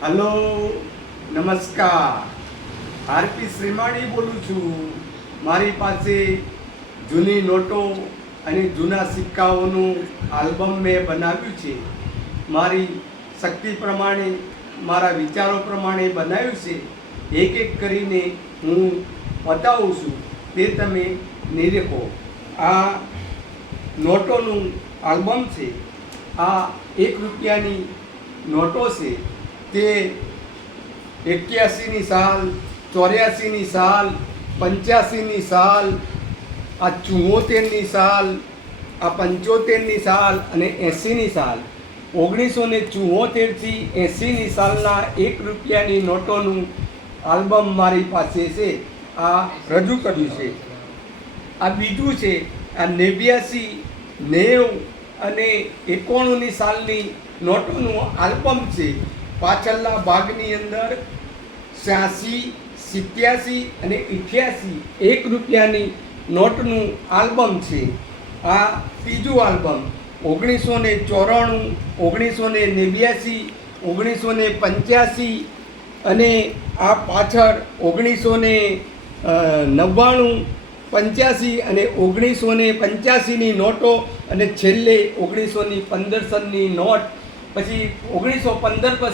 Hello, નમસ્કાર. RP Shrimali બોલું છું. મારી પાસે જૂની નોટો અને જૂના સિક્કાઓનું આલ્બમ મેં બનાવ્યું છે. મારી શક્તિ પ્રમાણે, મારા વિચારો પ્રમાણે બનાવ્યું છે. એક એક કરીને હું બતાવું છું, તે તમે નિરીખો. આ નોટોનું આલ્બમ છે. આ 1 રૂપિયાની નોટો છે. તે 81ની સાલ, 84ની સાલ, 85ની સાલ, આ 74ની સાલ, આ 75ની સાલ અને 80ની સાલ. 1974 થી 80ની સાલના 1 રૂપિયાની નોટોનું આલ્બમ મારી પાસે છે. આ રજૂ કર્યું છે. આ બીજું છે. આ 89, 90 અને 91ની સાલની નોટોનું આલ્બમ છે. પાછળના ભાગની અંદર 86, 87 અને 88 1 રૂપિયાની નોટનું આલ્બમ છે. આ ત્રીજું આલ્બમ 1994, 1989, 1985 અને આ પાછળ 1999, 85 અને 1985ની નોટો અને છેલ્લે 1915ની નોટ. પછી 1915 પછી